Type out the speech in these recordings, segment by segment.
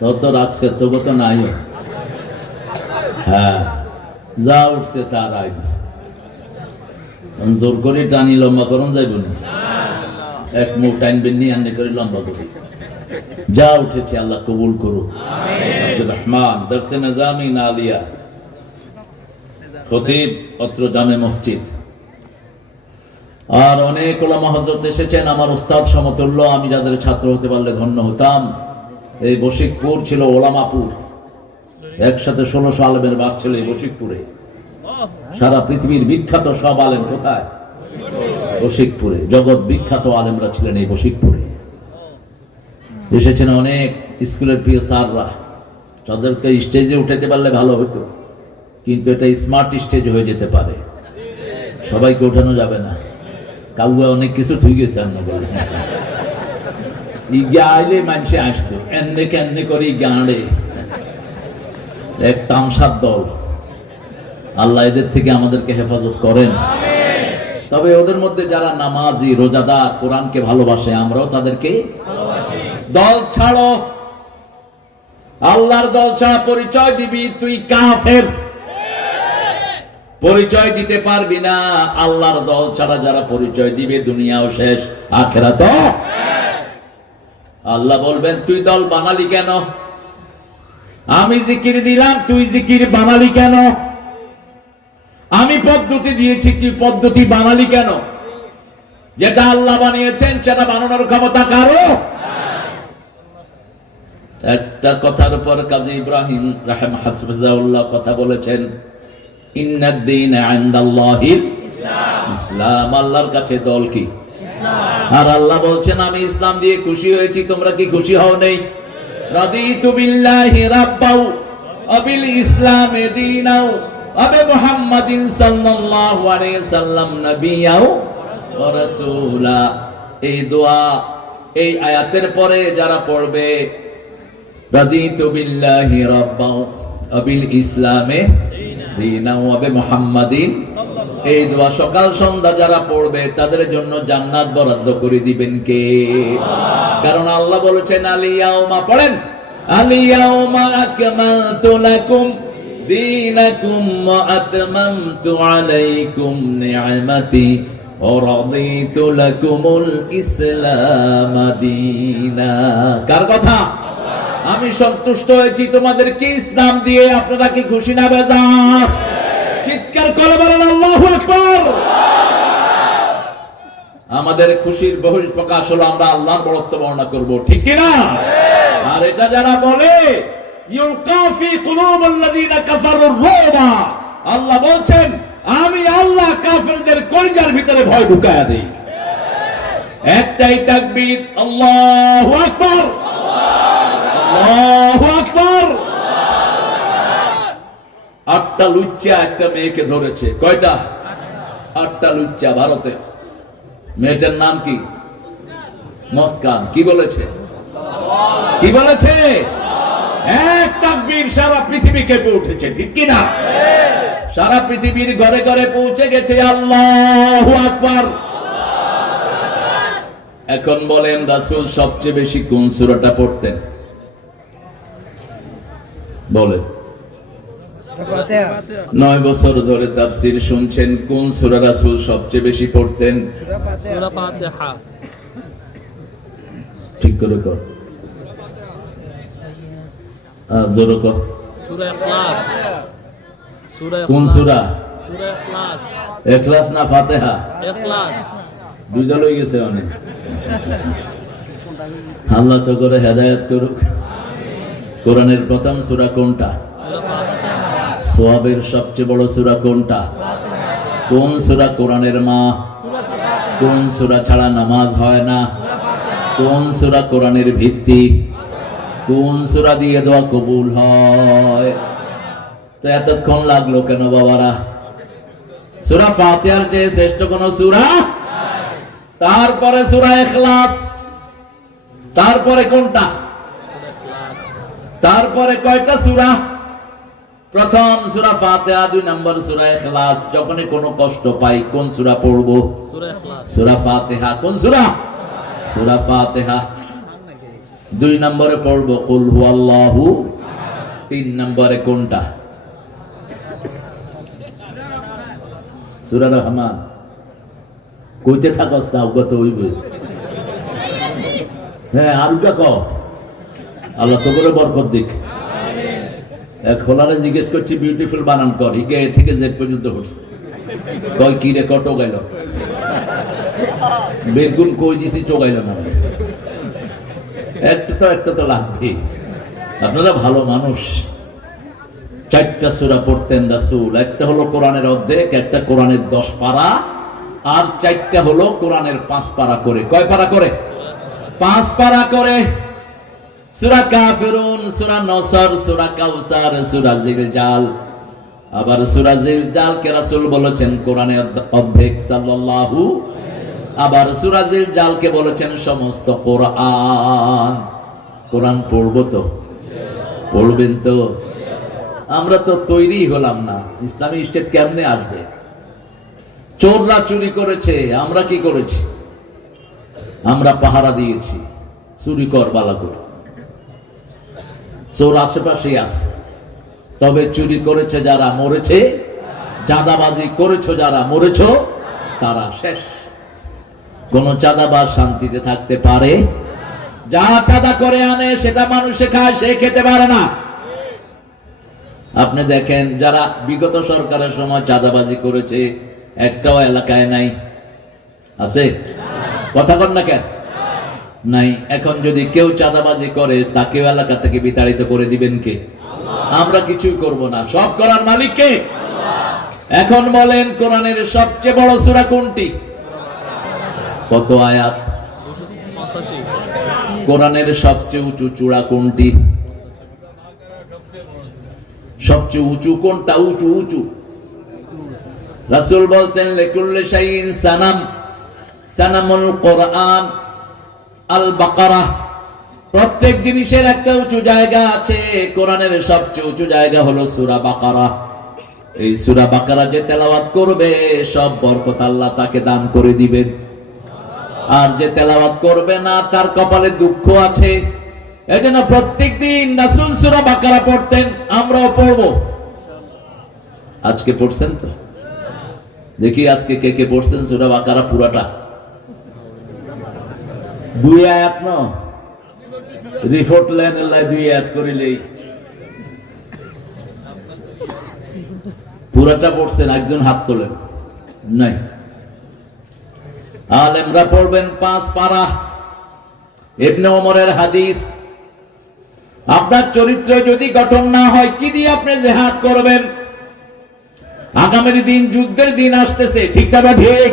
তত রাখছে তবু তো নাই। হ্যাঁ, যা উঠছে তার আয় দিছে। জোর করে টানি লম্বা করুন যাইব না, এক মুখ টাইনবেন নি এমনি করে লম্বা করি। যা উঠেছে আল্লাহ কবুল করুক। আব্দুর রহমান দরসে নিজামি আলিয়া, খতিব অত্র জামে মসজিদ। আর অনেক ওলামা হযরত এসেছেন, আমার উস্তাদ সমতুল্য। আমি যাদের ছাত্র হতে পারলে ধন্য হতাম। এই বশিকপুর ছিল ওলামাপুর, একসাথে 1600 আলেমের বাস ছিল এই বশিকপুরে। সারা পৃথিবীর বিখ্যাত সব আলেম কোথায়? বশিকপুরে। জগৎ বিখ্যাত আলেমরা ছিলেন এই বশিকপুরে। এসেছেন অনেক স্কুলের প্রিয় স্যাররা। তাদেরকে স্টেজে উঠাতে পারলে ভালো হতো, কিন্তু এটা স্মার্ট স্টেজ হয়ে যেতে পারে, সবাইকে ওঠানো যাবে না। কাউয়া অনেক কিছু ঠিক গেছে আইলে মানুষে আসতো এমনি কেমনি করে গাঁড়ে এক তামসার দল। আল্লাহ এদের থেকে আমাদেরকে হেফাজত করেন। তবে ওদের মধ্যে যারা নামাজি, রোজাদার, কোরআনকে ভালোবাসে, আমরাও তাদেরকে দল ছাড়ো। আল্লাহর দল ছাড়া পরিচয় দিবি তুই কাফের, পরিচয় দিতে পারবি না। আল্লাহর দল ছাড়া যারা পরিচয় দিবে দুনিয়াও শেষ, আখিরাতও। আল্লাহ বলবেন তুই দল বানালি কেন? আমি জিকির দিলাম, তুই জিকির বানালি কেন? আমি পদ্ধতি দিয়েছি, তুই পদ্ধতি বানালি কেন? যেটা আল্লাহ বানিয়েছেন সেটা বানানোর ক্ষমতা কারো? একটা কথার উপর কাজী ইব্রাহিম রাহিম হাফিজাহুল্লাহ কথা বলেছেন, ইন্নাদ-দীন ইনদাল্লাহিল ইসলাম। আল্লাহর কাছে দল কি? আর আল্লাহ বলছেন আমি ইসলাম দিয়ে খুশি হয়েছি, তোমরা কি খুশি হও নাই? রাদিতু বিল্লাহি রাব্বাও ওয়া বিল ইসলামি দীনাও ওয়া বি মুহাম্মাদিন সাল্লাল্লাহু আলাইহি সাল্লাম নাবিয়্যাও ওয়া রাসূলা। এই দোয়া এই আয়াতের পরে যারা পড়বে রাদিতু বিল্লাহি রাব্বাও ওয়া বিল ইসলামি দীনাও ওয়া বি মুহাম্মাদিন, এই দোয়া সকাল সন্ধ্যা যারা পড়বে তাদের জন্য জান্নাত বরাদ্দ করে দিবেন কে? কারণ আল্লাহ বলেছেন আলিয়াউমা, পড়েন, আলিয়াউমা আকমালতু লাকুম দীনাকুম ওয়া আতমামতু আলাইকুম নি'মাতি ওয়া রাদিতু লাকুমুল ইসলাম দীনা। কার কথা? আমি সন্তুষ্ট হয়েছি তোমাদেরকে ইসলাম দিয়ে। আপনারা কি খুশি না বেজার? চিৎকার করে বলেন আল্লাহু আকবার। আমাদের খুশির বহিঃ প্রকাশ হলো আমরা আল্লাহর বড়ত্ব বর্ণনা করব, ঠিক কি না? আর এটা যারা বলে ইউলকা ফি কুলুবিল্লাযিনা কাফারুর রুবা, আল্লাহ বলছেন আমি আল্লাহ কাফেরদের কলিজার ভিতরে ভয় ঢুকায়া দেই। একটাই তাকবীর, আল্লাহু আকবার, আল্লাহু আকবার। 8টা লুচ্চা একটা মেয়েকে ধরেছে। কয়টা? 8টা লুচ্চা ভারতে। মেয়েটার নাম কি? মুস্কান। কি বলেছে? কি বলেছে? এক তাকবীর, সারা পৃথিবী কেঁপে উঠেছে, ঠিক কি না? সারা পৃথিবীর ঘরে ঘরে পৌঁছে গেছে আল্লাহু আকবার। এখন বলেন রাসূল সবচেয়ে বেশি কোন সূরাটা পড়তেন? বলেন। 9 বছর ধরে তাফসীর শুনছেন, কোন সূরা রাসূল সবচেয়ে বেশি পড়তেন? সূরা ফাতিহা। ঠিক করে কর, জোরে কর। সূরা ইখলাস। কোন সূরা? সূরা ইখলাস। ইখলাস না ফাতিহা? ইখলাস। দুইটা লই গেছে অনেক। আল্লাহ তো করে হেদায়েত করুক। কোরআনের প্রথম সূরা কোনটা? সওয়াবের সবচেয়ে বড় সূরা কোনটা? কোন সূরা কোরআনের মা? কোন সূরা ছাড়া নামাজ হয় না? কোন সূরা কোরআনের ভিত্তি? কোন সূরা দিয়ে দোয়া কবুল হয়? তো এতক্ষণ লাগলো কেন বাবারা? সূরা ফাতিহার যে শ্রেষ্ঠ কোন সূরা? তারপরে সূরা ইখলাস, তারপরে কোনটা? তারপরে কয়টা সূরা? প্রথম সূরা ফাতিহা, 2 নম্বর সূরা ইখলাস। যখনই কোনো কষ্ট পাই কোন সূরা পড়বো? সূরা ইখলাস। সূরা ফাতিহা। কোন সূরা? সূরা ফাতিহা। 2 নম্বরে পড়বো কুল হুয়াল্লাহু, 3 নম্বরে কোনটা? সূরা রহমান। কইতে থাকস না, অজ্ঞাত হইবে। হ্যাঁ, আরুটা ক, আল্লাহ তো করে বরকত দিক। এক হোলারে জিজ্ঞেস করছি বিউটিফুল বানান কর, হিগে এ থেকে জেড পর্যন্ত পড়ছে। কয় কি রে, কত গাইল? বেগুন কই দিছি, চোগাইল না। একটা তো লাগবে। আপনারা ভালো মানুষ। 4টা সূরা পড়তেন রাসূল। একটা হলো কোরআনের অর্ধেক, একটা কোরআনের 10 পারা, আর 4টা হলো কোরআনের 5 পারা করে। কয় পারা করে? 5 পারা করে। সূরা কাফিরুন, সূরা নসর, সূরা কাউসার, সূরা জিলজাল। আবার সূরা জিলজাল কে রাসূল বলেছেন কোরআনের অর্ধেক সাল্লাল্লাহু। আবার সূরা জিলজাল কে বলেছেন সমস্ত কোরআন। কোরআন পড়বো তো? পড়বেন তো? আমরা তো তৈরি হলাম না। ইসলামী স্টেট কেমনে আসবে? চোররা চুরি করেছে, আমরা কি করেছি? আমরা পাহারা দিয়েছি, চুরি কর বালা করে। চোর আশেপাশেই আছে, তবে চুরি করেছে যারা মরেছে, চাঁদাবাজি করেছ যারা মরেছ তারা শেষ। কোন চাঁদাবাজ শান্তিতে থাকতে পারে? যা চাঁদা করে আনে সেটা মানুষে খায়, সে খেতে পারে না। আপনি দেখেন যারা বিগত সরকারের সময় চাঁদাবাজি করেছে, একটাও এলাকায় নাই। আছে? কথা কন না কেন? নাই। এখন যদি কেউ চাঁদাবাজি করে, তাকেও এলাকা থেকে বিতাড়িত করে দিবেন কে? আমরা কিছুই করব না, সব করার মালিক কে? এখন বলেন কোরআনের সবচেয়ে বড় সূরা কোনটি? কত আয়াত? কোরআনের সবচেয়ে উঁচু চূড়া কোনটি? সবচেয়ে উঁচু কোনটা? উঁচু উঁচু। রাসূল বলতেন লিকুল্লি শাইইন সানাম, সানামুল কোরআন আল বাকারা। প্রত্যেক জিনিসের একটা উঁচু জায়গা আছে। কোরআনের সবচেয়ে উঁচু জায়গা হলো সূরা বাকারা। এই সূরা বাকারা যে তেলাওয়াত করবে, সব বরকত আল্লাহ তাকে দান করে দিবেন। আর যে তেলাওয়াত করবে না, তার কপালে দুঃখ আছে। এজন্য প্রত্যেকদিন রাসূল সূরা বাকারা পড়তেন, আমরাও পড়ব। আজকে পড়ছেন তো? দেখি আজকে কে কে পড়ছেন সূরা বাকারা পুরাটা? 2 আয়াত ন? রিপোর্ট লেন, 2 আয়াত করিলেই পুরাটা পড়ছেন। একজন হাত তোলেন নাই। আলেমরা পড়বেন 5 পারা। ইবনে ওমরের হাদিস। আপনার চরিত্র যদি গঠন না হয়, কি দিয়ে আপনি জিহাদ করবেন? আগামীর দিন, যুদ্ধের দিন আসতেছে, ঠিক না ঠিক?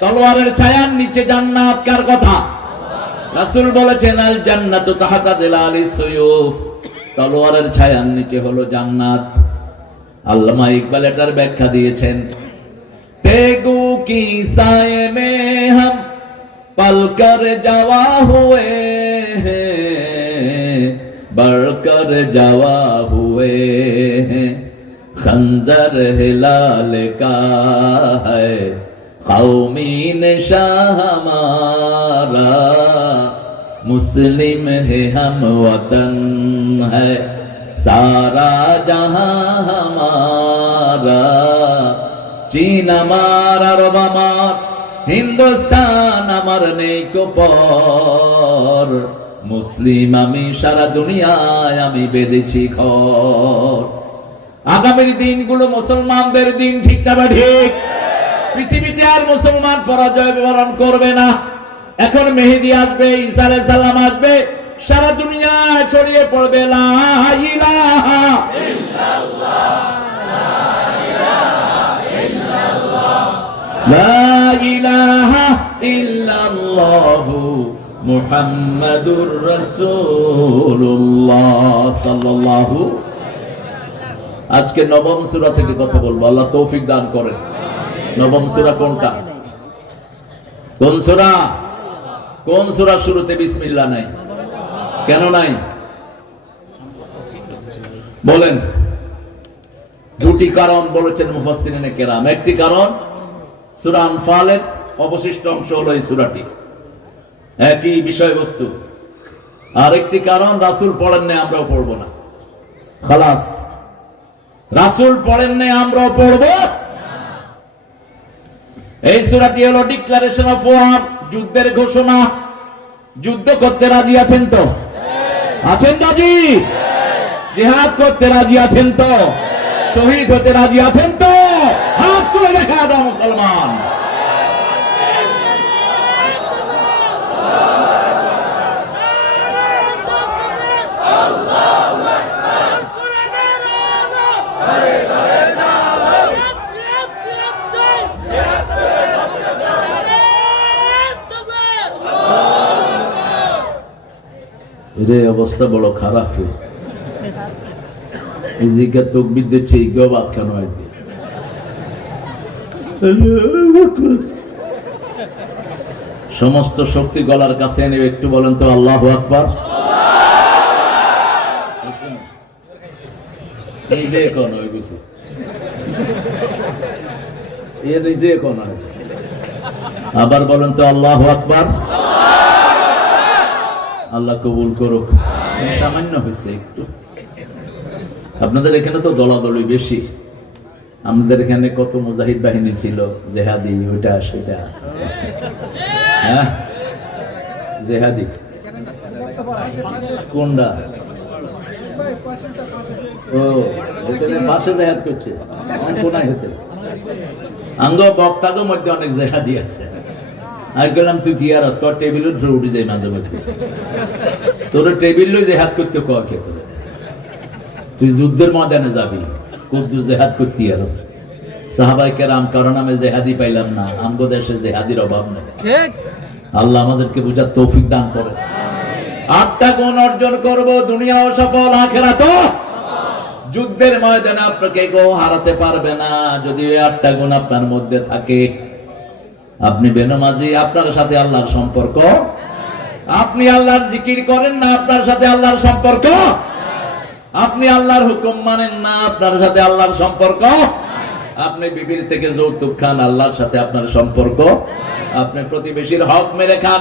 তলোয়ারের ছায়ার নিচে জান্নাত কার কথা? রাসূল বলেছেন আল জান্নাতু তাহতা যিলালিস সুয়ুফ। তলোয়ারের ছায়ার নিচে হলো জান্নাত। আল্লামা ইকবাল এটার ব্যাখ্যা দিয়েছেন, তেগু কি সায়ে মে হাম পলকর যাওয়া হুয়ে হ্যাঁ, বড়কর যাওয়া হুয়ে হ্যাঁ, খঞ্জর হিলাল কা হ্যায় কওমি নেশা हमारा, मुस्लिम है हम वतन है सारा जहां हमारा, चीन আমার আরব আমার হিন্দুস্তান আমার নেই কো পর, মুসলিম আমি সারা দুনিয়ায় আমি বেঁধেছি ঘর। আগামীর দিনগুলো মুসলমানদের দিন, ঠিক না ঠিক? পৃথিবীতে আর মুসলমান পরাজয় বরণ করবে না। এখন মেহেদী আসবে, ঈসা আলাইহিস সালাম আসবে, সারা দুনিয়া ছড়িয়ে পড়বে লা ইলাহা ইল্লাল্লাহ, লা ইলাহা ইল্লাল্লাহ মুহাম্মাদুর রাসূলুল্লাহ সাল্লাল্লাহু। আজকে নবম সূরা থেকে কথা বলবো, আল্লাহ তৌফিক দান করেন। নবম সূরা কোনটা? কোন সূরা? কোন সূরা শুরুতে বিসমিল্লাহ নাই? কেন নাই বলেন? দুটি কারণ বলেছেন মুফাসসিরিনে কেরাম। একটি কারণ, সূরা আনফালের অবশিষ্ট অংশ হলো এই সূরাটি, একই বিষয়বস্তু। আরেকটি কারণ, রাসূল পড়েন না, আমরাও পড়বো না। খালাস, রাসূল পড়েন না, আমরাও পড়ব। এই সূরাটি হলো ডিক্লারেশন অফ ওয়ার, যুদ্ধের ঘোষণা। যুদ্ধ করতে রাজি আছেন তো? আছেন রাজি? জিহাদ করতে রাজি আছেন তো? শহীদ হতে রাজি আছেন তো? হাত তুলে দেখা দাও মুসলমান। এর অবস্থা বড় খারাপ। এই জিজ্ঞা তকবির দিচ্ছে, ইগো বাদ কেন আজকে? সমস্ত শক্তি গলার কাছে এনে একটু বলেন তো আল্লাহু আকবার। এই যে কোন আবার বলেন তো আল্লাহু আকবার। আল্লাহ কবুল করুক। সামান্য হয়েছে একটু। আপনাদের এখানে তো দলাদলি বেশি। আমাদের এখানে কত মুজাহিদ বাহিনী ছিল, জেহাদি, ওইটা সেটা। হ্যাঁ, জেহাদি কোনটা? ও, পাশে জেহাদ করছে। কোনায় হতে আঙ্গ বক্তাদের মধ্যে অনেক জেহাদি আছে। আমি বললাম তুই কি আর টেবিলের উপরে উঠে যাই মাঝে মধ্যে। তোর টেবিল লই জেহাদ করতে কয় ক্ষেত্রে? তুই যুদ্ধের ময়দানে যাবি, কুদ্দুস জেহাদ করতে আর সাহাবায়ে কেরাম কারণ আমি জেহাদি পাইলাম না। আমগো দেশে জেহাদির অভাব নেই। ঠিক। আল্লাহ আমাদেরকে বুঝার তৌফিক দান করে। 8টা গুণ অর্জন করব, দুনিয়াও সফল, আখিরাতও। যুদ্ধের ময়দানে আপনাকে কেউ হারাতে পারবে না যদি এই 8টা গুণ আপনার মধ্যে থাকে। আপনি বেনামাজি, আপনার সাথে আল্লাহর সম্পর্ক। আপনি আল্লাহর জিকির করেন না, আপনার সাথে আল্লাহর সম্পর্ক। আপনি আল্লাহর হুকুম মানেন না, আপনার সাথে আল্লাহর সম্পর্ক। আপনি বিবির থেকে যৌতুক খান, আল্লাহর সাথে আপনার সম্পর্ক। আপনি প্রতিবেশীর হক মেরে খান,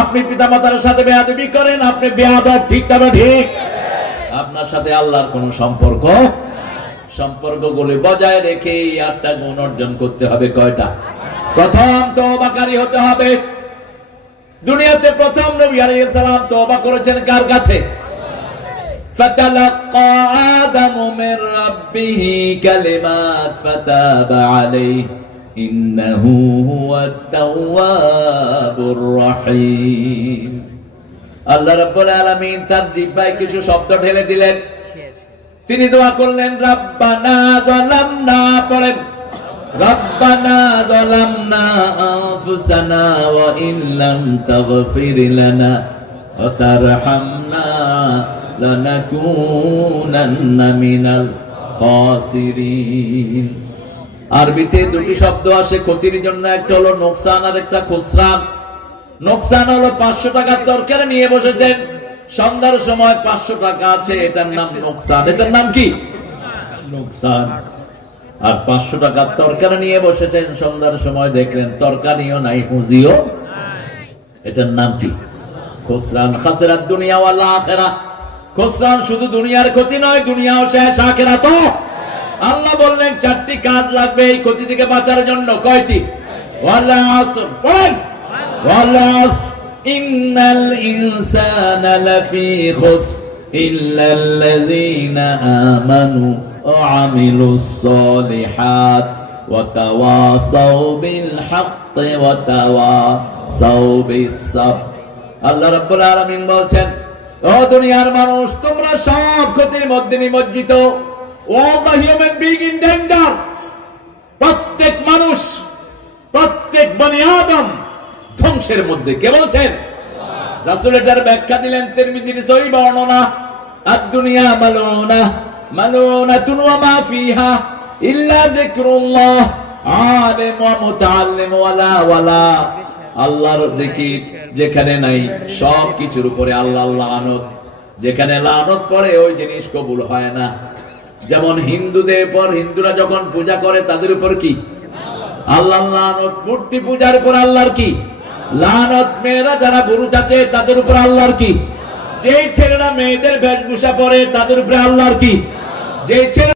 আপনি পিতামাতার সাথে বেয়াদবি করেন, আপনি বেয়াদব, ঠিক তবে ঠিক। আপনার সাথে আল্লাহর কোন সম্পর্ক। সম্পর্কগুলি বজায় রেখে 8টা গুণ অর্জন করতে হবে। কয়টা? প্রথম, তওবাকারী হতে হবে। দুনিয়াতে প্রথম নবী আলাইহিস সালাম তওবা করেছেন কার কাছে? ফাতালাক্কা আদামু মির রাব্বিহি কালিমাত ফাতাবা আলাইহি ইন্নাহু হুয়াত তাওয়াবুর রহিম। আল্লাহ রাব্বুল আলামিন তার জিহ্বায় কিছু শব্দ ঢেলে দিলেন। তিনি দোয়া করলেন, রাব্বানা যালামনা, পড়েন, রাব্বানা যালামনা আনফুসানা ওয়া ইন লাম তাগফির লানা ওয়া তারহামনা লানাকুনান্না মিনাল খাসিরিন। আরবিতে দুটি শব্দ আসে ক্ষতির জন্য, একটা হলো নোকসান আর একটা খুসরান। নোকসান হলো 500 টাকার তরকারি নিয়ে বসেছেন, সন্ধ্যার সময় 500 টাকা আছে, এটার নাম নোকসান। এটার নাম কি? নোকসান। আর 500 টাকার তরকারি নিয়ে বসেছেন, সন্ধ্যার সময় দেখলেন তরকারিও নাই, পুঁজিও। এটার নাম কি? খুসরান। খাসিরাত দুনিয়া ওয়াল আখিরাহ। খুসরান শুধু দুনিয়ার ক্ষতি নয়, দুনিয়াও শেষ, আখিরাতও। আল্লাহ বললেন 4টি কাজ লাগবে এই ক্ষতি থেকে বাঁচার জন্য। কয়টি? ওয়াল আসর, পড়েন, ওয়াল আসর ইন্নাল ইনসানা লাফি খুসর ইল্লাল্লাযীনা আমানু ওয়া আমিলুস সলিহাত ওয়া তাওয়াসাউ বিল হাক্কি ওয়া তাওয়াসাউ বিস সাবর। আল্লাহ রাব্বুল আলামিন বলছেন, ও দুনিয়ার মানুষ, তোমরা সব ক্ষতির মধ্যে নিমজ্জিত। All the human being in danger. প্রত্যেক মানুষ, প্রত্যেক বনি আদম ধ্বংসের মধ্যে। কে বলছেন? রাসূল এটার ব্যাখ্যা দিলেন তিরমিজির সহিহ বর্ণনা, আদ-দুনিয়া মালউনা মালউনাতুন ওয়া মা ফিহা ইল্লা যিকরুল্লাহ আলিম ওয়া মুতাআল্লিম ওয়ালা ওয়ালা। আল্লাহর জিকির যেখানে নাই, সব কিছুর উপরে আল্লাহ লানত। যেখানে লানত পড়ে ওই জিনিস কবুল হয় না। যেমন হিন্দুদের পর, হিন্দুরা যখন পূজা করে তাদের উপর কি? আল্লাহ লানত। মূর্তি পূজার উপর আল্লাহর কি? লানত। মেয়েরা যারা বুরুজ আছে তাদের উপর আল্লাহর কি? যেই ছেলেরা মেয়েদের বেশভূষা পরে তাদের উপরে আল্লাহর কি? যেই ছেলে